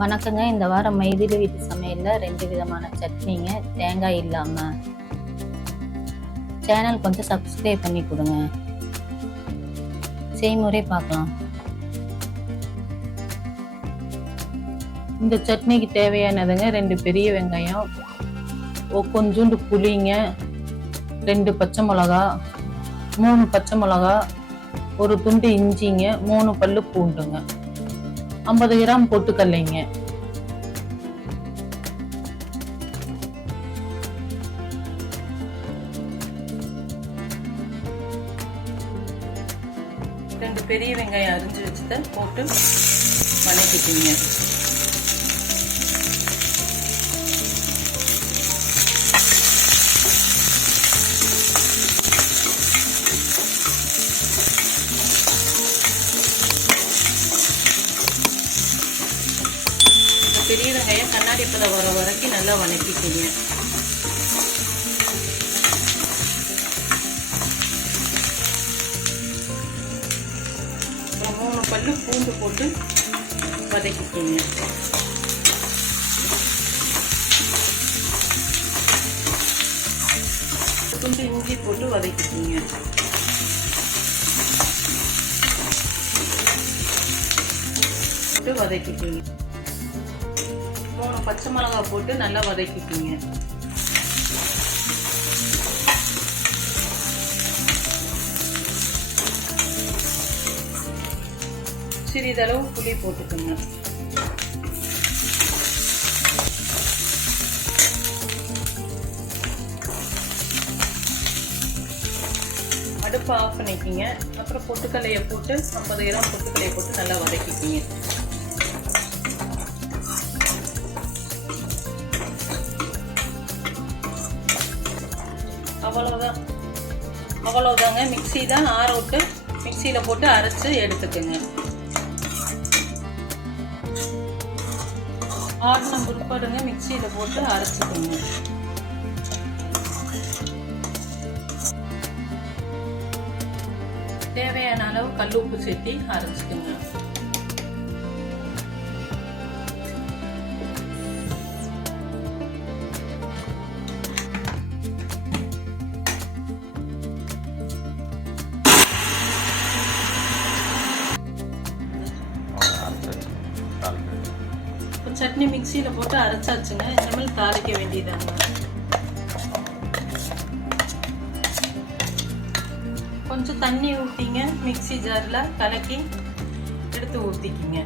வணக்கங்க. இந்த வாரம் மைதிலி வீட்டு சமையலில் ரெண்டு விதமான சட்னிங்க. தேங்காய் இல்லாமல் சேனல் கொஞ்சம் சப்ஸ்கிரைப் பண்ணி கொடுங்க. செய்முறை பார்க்கலாம். இந்த சட்னிக்கு தேவையானதுங்க ரெண்டு பெரிய வெங்காயம் கொஞ்சோண்டு புளிங்க ரெண்டு பச்சை மிளகா மூணு பச்சை மிளகா ஒரு துண்டு இஞ்சிங்க மூணு பல்லு பூண்டுங்க. ஐம்பது கிராம் பொட்டுக்கல்லைங்க. ரெண்டு பெரிய வெங்காயம் அரிஞ்சு வச்சுதான் போட்டு வணக்கிக்கிங்க. வெங்காயம் வர வரைக்கும் நல்லா வணக்கிக்கிங்க. அப்புறம் மூணு பல்லு பூண்டு போட்டு வதக்கிக்கிங்க. துண்டு இஞ்சி போட்டு வதக்கிக்கிங்க. போட்டு வதக்கிக்கிங்க. மூணு பச்சை மிளகாய் போட்டு நல்லா வதக்கிக்கிங்க. சிறிதளவு புளி போட்டுக்கோங்க. அடுப்பை ஆஃப் பண்ணிக்கிங்க. அப்புறம் பொட்டுக்கல்லையை போட்டு ஐம்பது கிராம் பொட்டுக்கல்லையை போட்டு நல்லா வதக்கிக்கிங்க. அவ்வளோதான் அவ்வளோதாங்க மிக்சி தான் ஆற விட்டு மிக்சியில் போட்டு அரைச்சி எடுத்துக்கோங்க. ஆடின பிற்பாடுங்க மிக்சியில் போட்டு அரைச்சிக்கோங்க. தேவையான அளவு கல் உப்பு சேர்த்தி அரைச்சிக்கோங்க. சட்னி மிக்சியில் போட்டு அரைச்சாச்சுங்க. இனிமேல் தாளிக்க வேண்டியதாங்க கொஞ்சம் தண்ணி ஊற்றிங்க மிக்ஸி ஜாரில் கலக்கி எடுத்து ஊற்றிக்கிங்க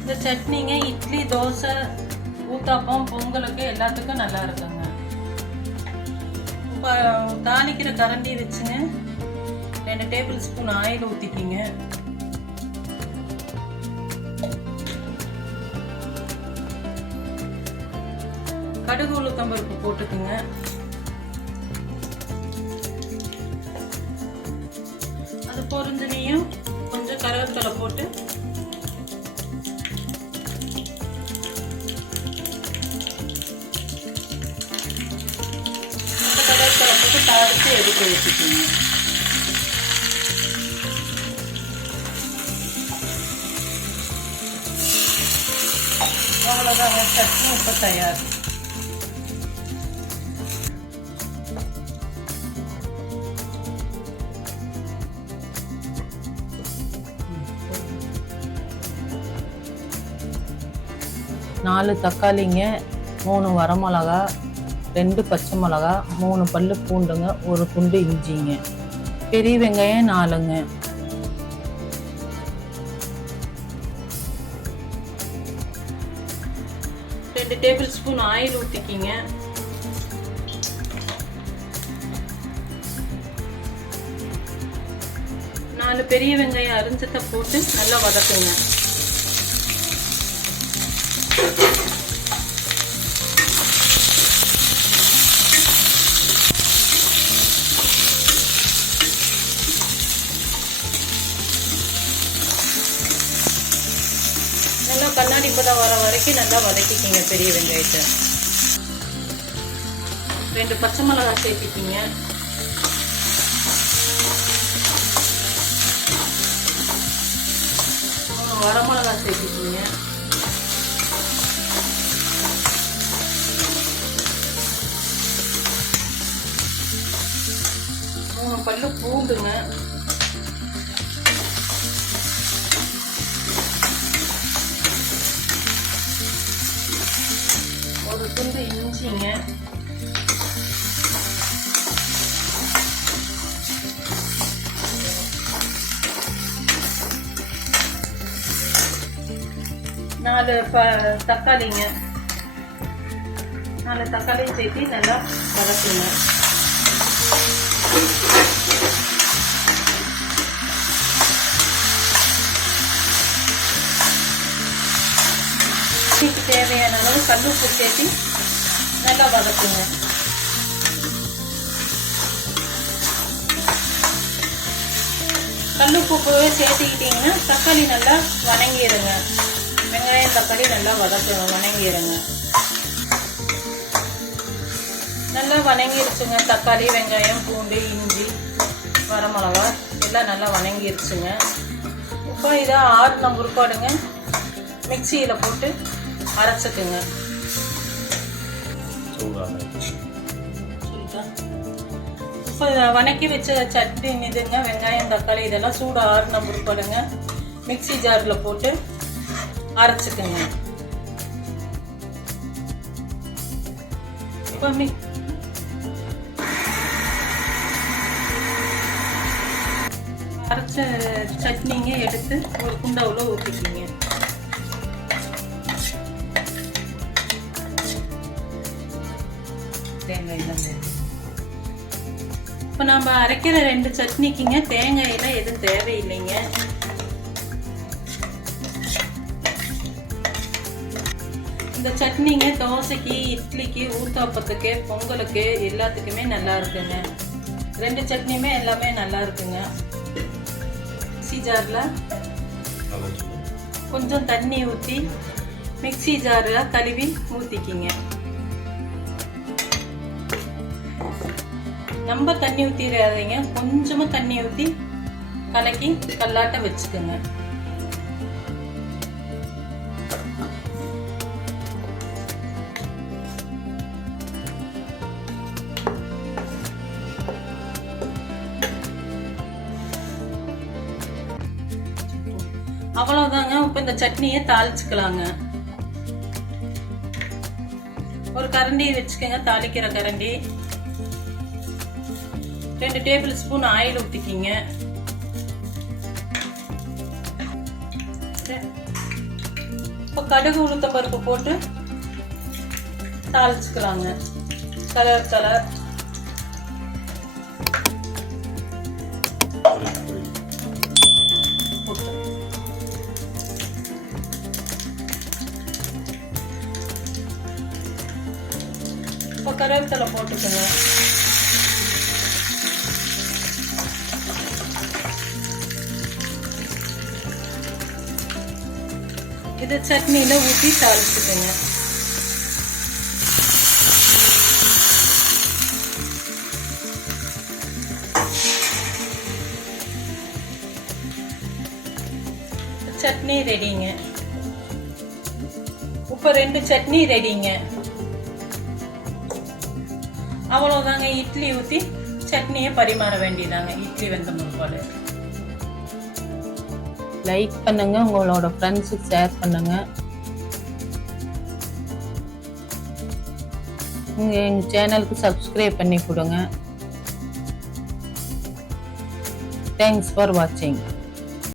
இந்த சட்னிங்க இட்லி தோசை ஊத்தாப்பம் பொங்கலுக்கு எல்லாத்துக்கும் நல்லா இருக்குங்க. இப்போ தாளிக்கிற கரண்டி வச்சுங்க. ரெண்டு டேபிள் ஸ்பூன் ஆயில் ஊற்றிக்கிங்க கடுகு உளுத்தம்பருப்பு போட்டுக்குங்க. அது பொருந்தினையும் கொஞ்சம் கருவேப்பிலை போட்டு அந்த கருவேப்பிலை போட்டு தாளித்து எடுத்து வச்சுக்கோங்க. அவ்வளோதாங்க சட்னி இப்போ தயார் நாலு தக்காளிங்க மூணு வரமிளகா ரெண்டு பச்சை மிளகா மூணு பல்லு பூண்டுங்க ஒரு துண்டு இஞ்சிங்க. பெரிய வெங்காயம் நாலுங்க. ரெண்டு டேபிள் ஸ்பூன் ஆயில் ஊற்றிக்கிங்க நாலு பெரிய வெங்காயம் அரிஞ்சத்தை போட்டு நல்லா வதக்குங்க. வாசனை வர வரைக்கும் நல்லா வதக்கிக்கிங்க பெரிய வெங்காயத்தை. ரெண்டு பச்சை மிளகாய் சேர்த்துக்கிங்க. வரமிளகாய் சேர்த்துக்கிங்க. மூணு பல்லு பூண்டுங்க. இஞ்சிங்க நாலு ப தக்காளிங்க நாலு தக்காளி சேர்த்து நல்லா வதக்குங்க இதுக்கு தேவையான அளவு கல்லுப்பு சேர்த்து நல்லா வதக்குங்க. கல்லுப்பு கூடவே சேர்த்துக்கிட்டிங்கன்னா தக்காளி நல்லா வணங்கிடுங்க. வெங்காயம் தக்காளி நல்லா வதக்குங்க வணங்கிடுங்க. நல்லா வணங்கிருச்சுங்க தக்காளி வெங்காயம் பூண்டு இஞ்சி வரமிளகா எல்லாம் நல்லா வணங்கிருச்சுங்க இப்போ இதை ஆறுன முற்பாடுங்க மிக்சியில் போட்டு அரைச்சிக்குங்க. இப்போ வணக்கி வச்ச சட்னி இதுங்க வெங்காயம் தக்காளி இதெல்லாம் சூடு ஆறுன பிற்பாடுங்க மிக்சி ஜாரில் போட்டு அரைச்சிக்குங்க. இப்போ மிக் அரைச்ச சட்னிங்க எடுத்து ஒரு குண்டாவில் ஊற்றிக்கிங்க தேங்காய் எல்லாம் இப்போ நம்ம அரைக்கிற ரெண்டு சட்னிக்குங்க தேங்காய் எல்லாம் எதுவும் தேவையில்லைங்க. இந்த சட்னிங்க தோசைக்கு இட்லிக்கு ஊத்தாப்பத்துக்கு பொங்கலுக்கு எல்லாத்துக்குமே நல்லா இருக்குங்க. ரெண்டு சட்னியுமே எல்லாமே நல்லா இருக்குங்க. மிக்சி ஜாரில் கொஞ்சம் தண்ணி ஊற்றி மிக்சி ஜாரில் கழுவி ஊற்றிக்கிங்க ரொம்ப தண்ணி ஊற்றிடாதீங்க கொஞ்சமாக தண்ணி ஊற்றி கலக்கி கல்லாட்ட வச்சுக்கோங்க. அவ்வளவுதாங்க. இப்போ இந்த சட்னியை தாளிச்சுக்கலாங்க. ஒரு கரண்டி வச்சுக்கோங்க. தாளிக்கிற கரண்டி. ரெண்டு டேபிள் ஸ்பூன் ஆயில் ஊற்றிக்கிங்க இப்போ கடுகு உளுத்த பருப்பு போட்டு தாளிச்சுக்கலாங்க. Colour colour. இப்போ கருவேப்பிலை போட்டுக்கோங்க. இது சட்னியில் ஊற்றி தாளிச்சுக்கோங்க. சட்னி ரெடிங்க. இப்போ ரெண்டு சட்னி ரெடிங்க. அவ்வளோதாங்க இட்லி ஊற்றி சட்னியை பரிமாற வேண்டியதாங்க. இட்லி வெந்த முற்பாடு லைக் பண்ணுங்க உங்களோட ஃப்ரெண்ட்ஸுக்கு ஷேர் பண்ணுங்க. நீங்கள் எங்கள் சேனலுக்கு சப்ஸ்கிரைப் பண்ணி கொடுங்க. தேங்க்ஸ் ஃபார் வாட்சிங்